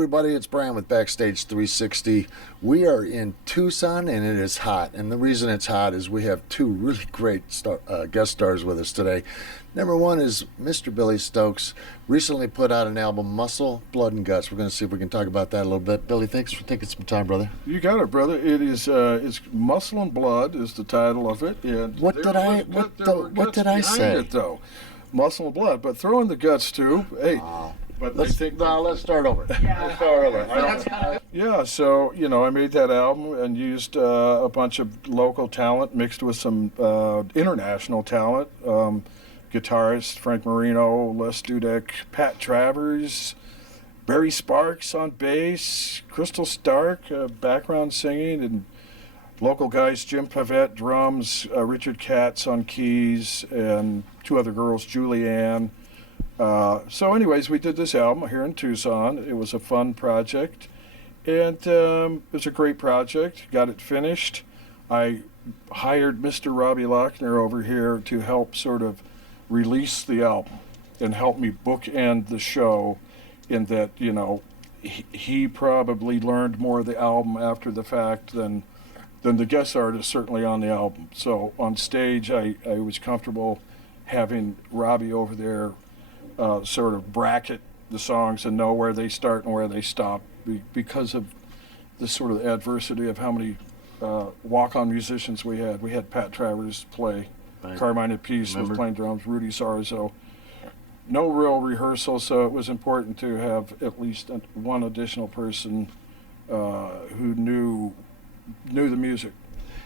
everybody, it's Brian with BackStage360. We are in Tucson and it is hot. And the reason it's hot is we have two really great guest stars with us today. Number one is Mr. Billy Stokes. Recently put out an album, Muscle, Blood, and Guts. We're going to see if we can talk about that a little bit. Billy, thanks for taking some time, brother. You got it, brother. It is it's Muscle and Blood is the title of it. And what did I say? It, though. Muscle and Blood, but throw in the guts too. Hey. But let's start over. Let's start over. Yeah, so, I made that album and used a bunch of local talent mixed with some international talent. Guitarist Frank Marino, Les Dudek, Pat Travers, Barry Sparks on bass, Crystal Stark, background singing, and local guys Jim Pavette, drums, Richard Katz on keys, and two other girls, Julianne. So anyways, we did this album here in Tucson. It was a fun project, and it was a great project. Got it finished. I hired Mr. Robby Lochner over here to help sort of release the album and help me bookend the show in that, he probably learned more of the album after the fact than the guest artist certainly on the album. So on stage, I was comfortable having Robby over there sort of bracket the songs and know where they start and where they stop because of the sort of adversity of how many walk-on musicians we had. We had Pat Travers play, right. Carmine Appice was playing drums, Rudy Sarzo. No real rehearsal, so it was important to have at least one additional person who knew the music.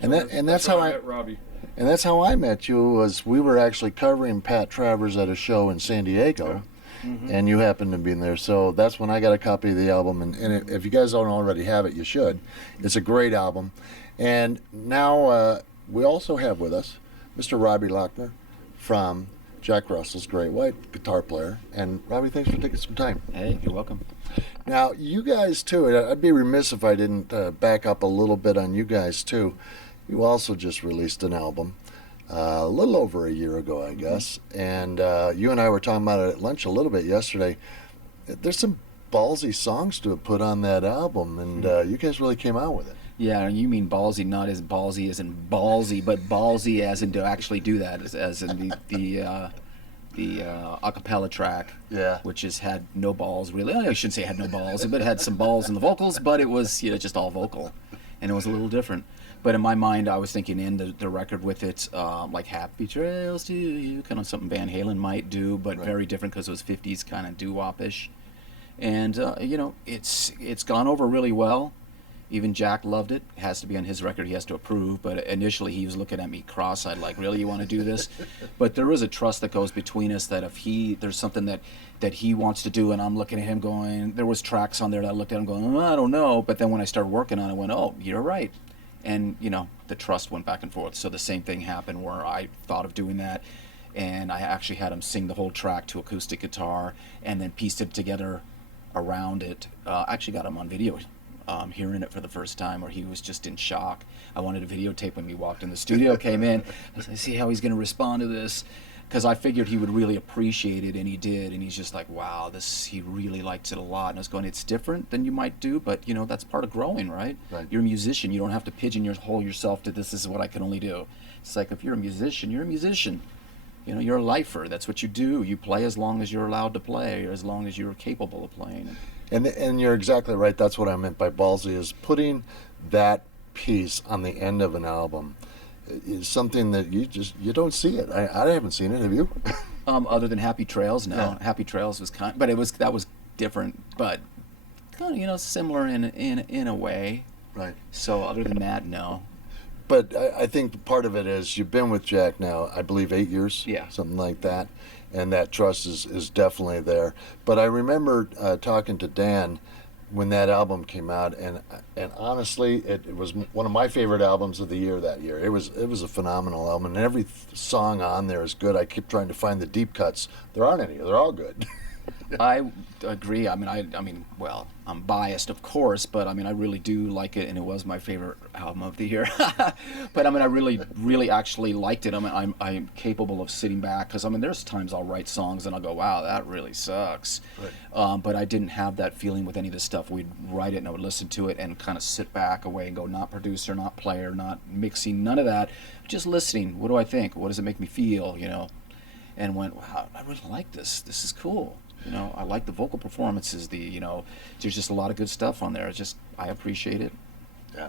And that's how I met Robby. And that's how I met you. Was we were actually covering Pat Travers at a show in San Diego, and you happened to be in there. So that's when I got a copy of the album. And if you guys don't already have it, you should. It's a great album. And now we also have with us Mr. Robby Lochner from Jack Russell's Great White, guitar player. And Robby, thanks for taking some time. Hey, you're welcome. Now, you guys too, I'd be remiss if I didn't back up a little bit on you guys too. You also just released an album a little over a year ago, I guess. And you and I were talking about it at lunch a little bit yesterday. There's some ballsy songs to have put on that album, and you guys really came out with it. Yeah, and you mean ballsy, not as ballsy as in ballsy, but ballsy as in to actually do that, as in the a cappella track, which has had no balls really. I shouldn't say it had no balls, but it had some balls in the vocals, but it was just all vocal, and it was a little different. But in my mind, I was thinking in the record with it, like Happy Trails to You, kind of something Van Halen might do, but very different because it was 50s kind of doo-wop-ish. And, it's gone over really well. Even Jack loved it. It has to be on his record. He has to approve. But initially, he was looking at me cross-eyed like, really, you want to do this? But there is a trust that goes between us that if there's something that he wants to do, and I'm looking at him going, there was tracks on there that I looked at him going, I don't know. But then when I started working on it, I went, oh, you're right. And, the trust went back and forth. So the same thing happened where I thought of doing that, and I actually had him sing the whole track to acoustic guitar and then pieced it together around it. I actually got him on video hearing it for the first time where he was just in shock. I wanted to videotape when we walked in the studio, came in. I said, see how he's going to respond to this. Because I figured he would really appreciate it, and he did, and he's just like, wow, he really likes it a lot. And I was going, it's different than you might do, but, that's part of growing, right? You're a musician. You don't have to pigeonhole yourself to this is what I can only do. It's like, if you're a musician, you're a musician. You're a lifer. That's what you do. You play as long as you're allowed to play, or as long as you're capable of playing. And you're exactly right. That's what I meant by ballsy, is putting that piece on the end of an album is something that you don't see it. I haven't seen it. Have you? Other than Happy Trails, no. Yeah. Happy Trails was but that was different, but kind of similar in a way. Right. So other than that, no. But I think part of it is you've been with Jack now, I believe 8 years. Yeah. Something like that, and that trust is definitely there. But I remember talking to Dan when that album came out, and honestly, it was one of my favorite albums of the year that year. It was a phenomenal album, and every song on there is good. I kept trying to find the deep cuts. There aren't any. They're all good. I agree. I mean, well, I'm biased, of course, but I mean, I really do like it, and it was my favorite album of the year. But I mean, I really actually liked it. I mean, I'm capable of sitting back, because I mean, there's times I'll write songs and I'll go, wow, that really sucks. Right. But I didn't have that feeling with any of this stuff. We'd write it and I would listen to it and kind of sit back away and go, not producer, not player, not mixing, none of that. Just listening. What do I think? What does it make me feel? You know, and went, wow, I really like this. This is cool. You know, I like the vocal performances. There's just a lot of good stuff on there. I appreciate it. Yeah.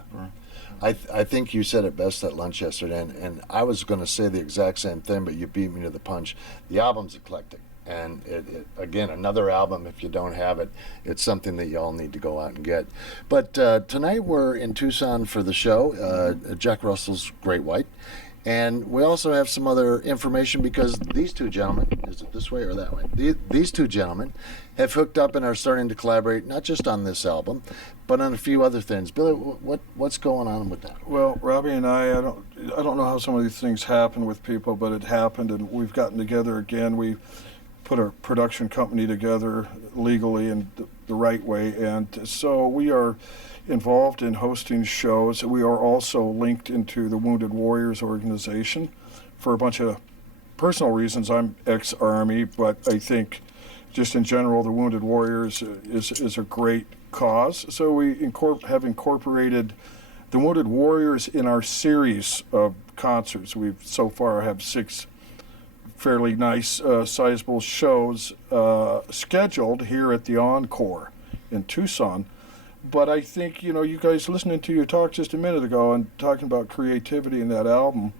I think you said it best at lunch yesterday, and I was going to say the exact same thing, but you beat me to the punch. The album's eclectic, and it again, another album, if you don't have it, it's something that you all need to go out and get. But tonight we're in Tucson for the show, Jack Russell's Great White. And we also have some other information, because these two gentlemen, is it this way or that way? These two gentlemen have hooked up and are starting to collaborate, not just on this album, but on a few other things. Billy, what's going on with that? Well, Robby and I don't know how some of these things happen with people, but it happened, and we've gotten together again. We put a production company together legally and the right way, and so we are involved in hosting shows. We are also linked into the Wounded Warriors organization for a bunch of personal reasons. I'm ex-Army, but I think just in general the Wounded Warriors is a great cause. So we have incorporated the Wounded Warriors in our series of concerts. We've so far have 6 fairly nice sizable shows scheduled here at the Encore in Tucson. But I think, you guys listening to your talk just a minute ago and talking about creativity in that album,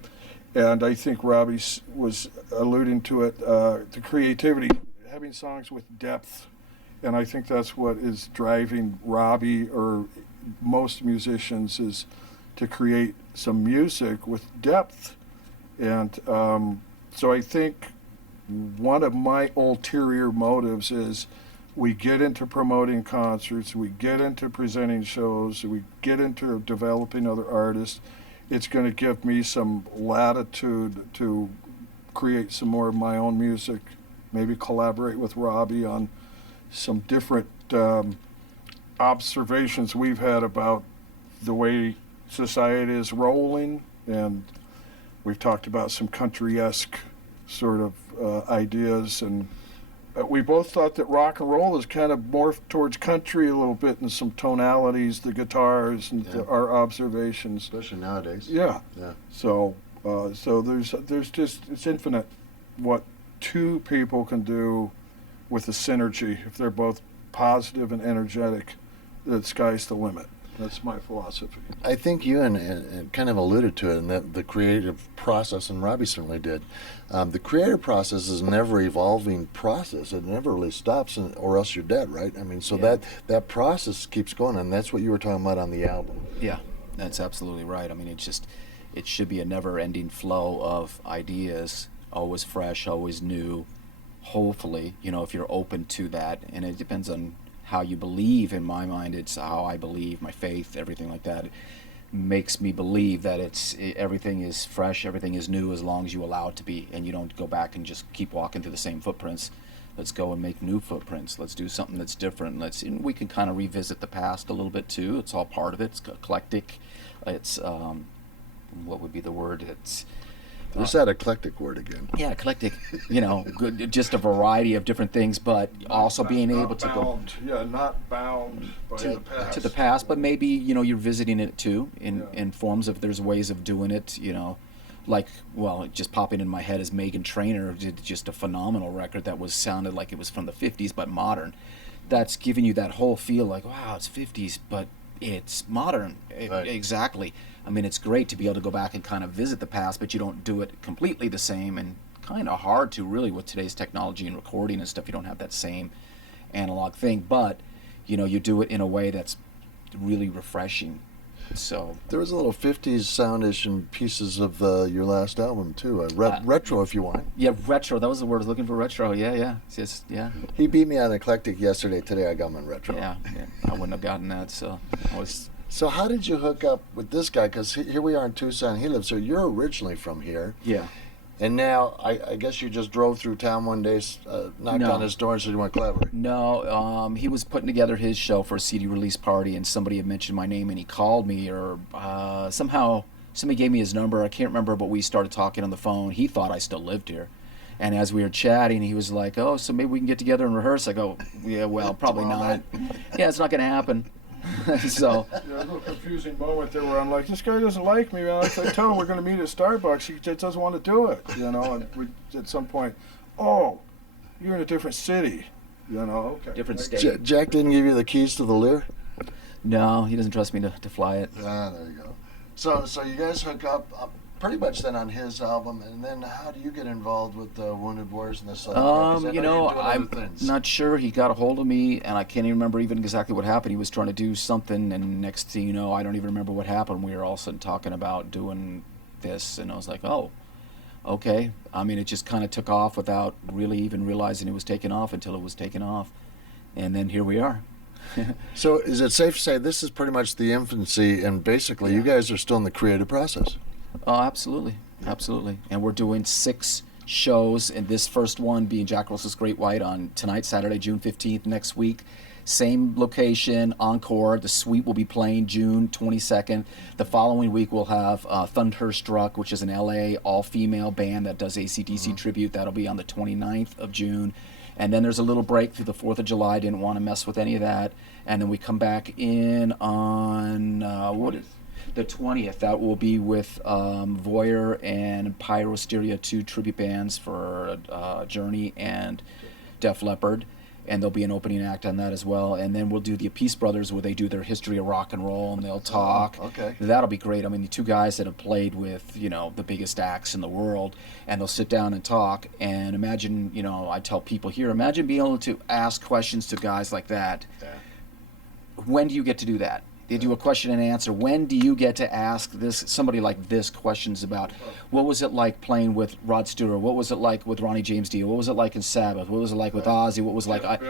and I think Robby was alluding to it, the creativity, having songs with depth, and I think that's what is driving Robby or most musicians, is to create some music with depth. And so I think one of my ulterior motives is, we get into promoting concerts, we get into presenting shows, we get into developing other artists. It's going to give me some latitude to create some more of my own music, maybe collaborate with Robby on some different observations we've had about the way society is rolling, and we've talked about some country-esque sort of ideas, and we both thought that rock and roll is kind of morphed towards country a little bit in some tonalities, the guitars, and our observations. Especially nowadays. Yeah. So there's just, it's infinite what two people can do with the synergy. If they're both positive and energetic, the sky's the limit. That's my philosophy. I think you and kind of alluded to it, in that the creative process, and Robby certainly did. The creative process is an ever-evolving process. It never really stops, or else you're dead, right? I mean, so that process keeps going, and that's what you were talking about on the album. Yeah, that's absolutely right. I mean, it should be a never-ending flow of ideas, always fresh, always new. Hopefully, if you're open to that, and it depends on how you believe. In my mind, it's how I believe, my faith, everything like that. It makes me believe that everything is fresh, everything is new, as long as you allow it to be, and you don't go back and just keep walking through the same footprints. Let's go and make new footprints. Let's do something that's different. And we can kind of revisit the past a little bit too. It's all part of it. It's eclectic. It's what would be the word? There's that eclectic word again. Yeah, eclectic. Good, just a variety of different things, but also being able to go. Yeah, not bound by the past. To the past, but maybe you're visiting it too in forms of, there's ways of doing it. Just popping in my head is Meghan Trainor did just a phenomenal record that sounded like it was from the 50s but modern. That's giving you that whole feel like, wow, it's 50s but it's modern. Right. Exactly. I mean, it's great to be able to go back and kind of visit the past, but you don't do it completely the same, and kind of hard to really with today's technology and recording and stuff. You don't have that same analog thing, but you do it in a way that's really refreshing. So there was a little 50s soundish in pieces of your last album too. Retro, if you want. Yeah, retro. That was the word I was looking for. Retro. Yeah. Yeah. He beat me on eclectic yesterday. Today I got him on retro. Yeah. I wouldn't have gotten that. So I was. So how did you hook up with this guy? Because here we are in Tucson. He lives here. You're originally from here. Yeah. And now, I guess you just drove through town one day, knocked No. on his door and said you want to collaborate. No, he was putting together his show for a CD release party, and somebody had mentioned my name, and he called me, or somehow somebody gave me his number. I can't remember, but we started talking on the phone. He thought I still lived here. And as we were chatting, he was like, "Oh, so maybe we can get together and rehearse." I go, "Yeah, well, probably not. Yeah, it's not going to happen." So Yeah, a little confusing moment there where I'm like, this guy doesn't like me, man. I tell him we're going to meet at Starbucks. He just doesn't want to do it, you know. And we, at some point, oh, you're in a different city, you know. Okay. different state. Jack didn't give you the keys to the Lear? No, he doesn't trust me to fly it. Ah, there you go. So you guys hook up pretty much then on his album, and then how do you get involved with the Wounded Warriors and the Southern Cross? 'Cause I You know know, you're doing other I'm things. not sure. He got a hold of me, and I can't even remember even exactly what happened. He was trying to do something, and next thing you know, I don't even remember what happened. We were all of a sudden talking about doing this, and I was like, oh, okay. I mean, it just kind of took off without really even realizing it was taking off until it was taken off. And then here we are. So is it safe to say this is pretty much the infancy, and basically you guys are still in the creative process? Oh, absolutely. Absolutely. And we're doing 6 shows, and this first one being Jack Russell's Great White on tonight, Saturday, June 15th, next week. Same location, Encore. The Suite will be playing June 22nd. The following week we'll have Thunderstruck, which is an LA all-female band that does AC/DC tribute. That'll be on the 29th of June. And then there's a little break through the 4th of July. Didn't want to mess with any of that. And then we come back in on, the 20th. That will be with Voyeur and Pyrosteria, 2 tribute bands for Journey and Def Leppard. And there'll be an opening act on that as well. And then we'll do the Peace Brothers, where they do their history of rock and roll, and they'll talk. Oh, okay. That'll be great. I mean, the 2 guys that have played with, you know, the biggest acts in the world, and they'll sit down and talk. And imagine, you know, I tell people here, imagine being able to ask questions to guys like that. Yeah. When do you get to do that? They do a question and answer. When do you get to ask somebody like this questions about what was it like playing with Rod Stewart? What was it like with Ronnie James Dio? What was it like in Sabbath? What was it like with Ozzy? What was it like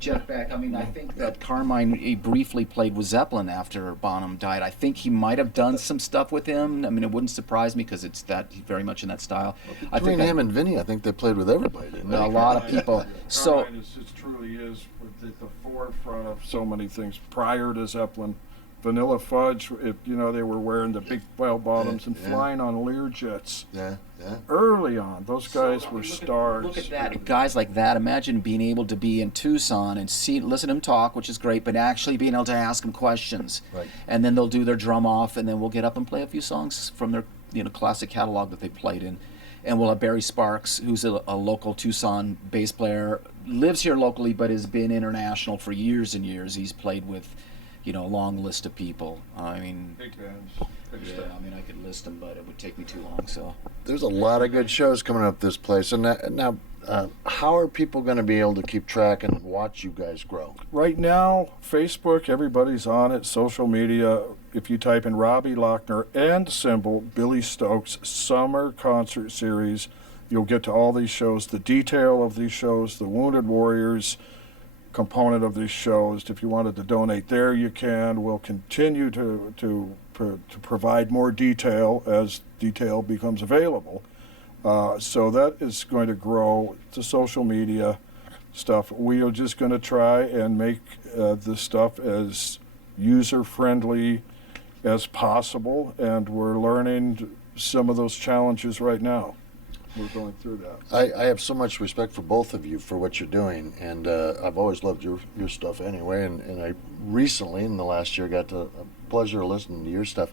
Jeff Beck? I mean, I think that Carmine, he briefly played with Zeppelin after Bonham died. I think he might have done some stuff with him. I mean, it wouldn't surprise me because it's that very much in that style. Between him and Vinny, I think they played with everybody, didn't they? A lot of people. So Carmine truly is at the forefront of so many things. Prior to Zeppelin, Vanilla Fudge, you know, they were wearing the big bell bottoms and flying on Lear jets. Yeah, yeah. Early on, those guys were stars. Look at that. Guys like that, imagine being able to be in Tucson and listen to him talk, which is great, but actually being able to ask him questions. Right. And then they'll do their drum off, and then we'll get up and play a few songs from their, you know, classic catalog that they played in. And we'll have Barry Sparks, who's a local Tucson bass player, lives here locally, but has been international for years and years. He's played with, you know, a long list of people. I mean, Big bands. yeah, I mean, I could list them, but it would take me too long. So There's a lot of good shows coming up this place. And now, how are people going to be able to keep track and watch you guys grow? Right now, Facebook, everybody's on it. Social media, if you type in Robby Lochner and symbol Billy Stokes Summer Concert Series, you'll get to all these shows, the detail of these shows, the Wounded Warriors component of these shows. If you wanted to donate there, you can. We'll continue to provide more detail as detail becomes available. So that is going to grow. The social media stuff, we are just going to try and make this stuff as user-friendly as possible, and we're learning some of those challenges right now. We're going through that. I have so much respect for both of you for what you're doing, and I've always loved your stuff anyway, and I recently, in the last year, got the pleasure of listening to your stuff.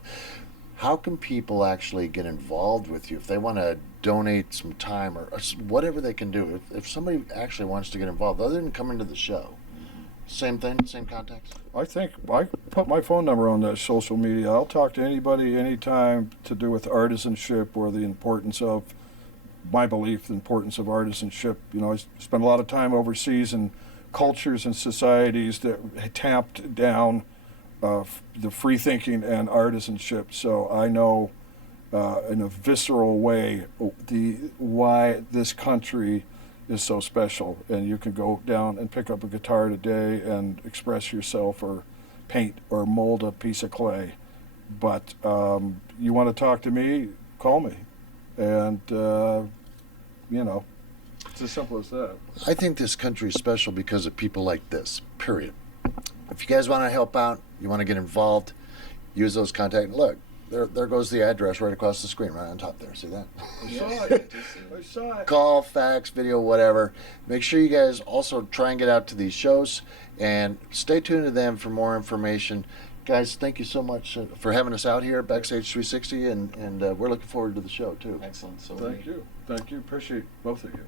How can people actually get involved with you if they want to donate some time or whatever they can do? If somebody actually wants to get involved, other than coming to the show, same thing, same contacts? I think I put my phone number on that social media. I'll talk to anybody anytime to do with artisanship or the importance of my belief, the importance of artisanship. You know, I spent a lot of time overseas in cultures and societies that tamped down the free thinking and artisanship. So I know in a visceral way why this country is so special. And you can go down and pick up a guitar today and express yourself or paint or mold a piece of clay. But you want to talk to me, call me. And you know, it's as simple as that. I think this country is special because of people like this, period. If you guys want to help out, you want to get involved, use those contacts. Look, there goes the address right across the screen, right on top there. See that? I saw it. I saw it. Call, fax, video, whatever. Make sure you guys also try and get out to these shows and stay tuned to them for more information. Guys, thank you so much for having us out here at Backstage 360, and we're looking forward to the show, too. Excellent. So Thank you. Thank you. Appreciate both of you.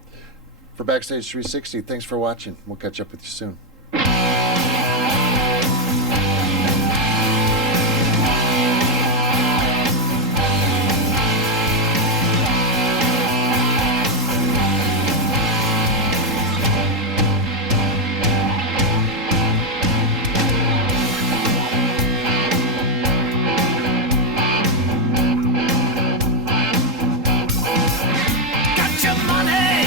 For Backstage 360, thanks for watching. We'll catch up with you soon. Got your money,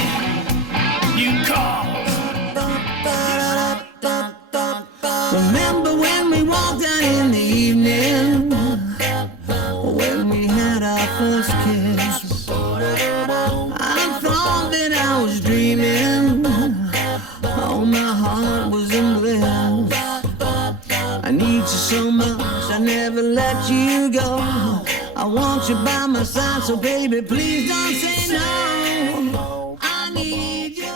you call. Remember when we walked out in the evening, when we had our first kiss? I thought that I was dreaming, oh, my heart was in bliss. I need you so much, I never let you go. I want you by my side, so baby, please don't say no. I need you.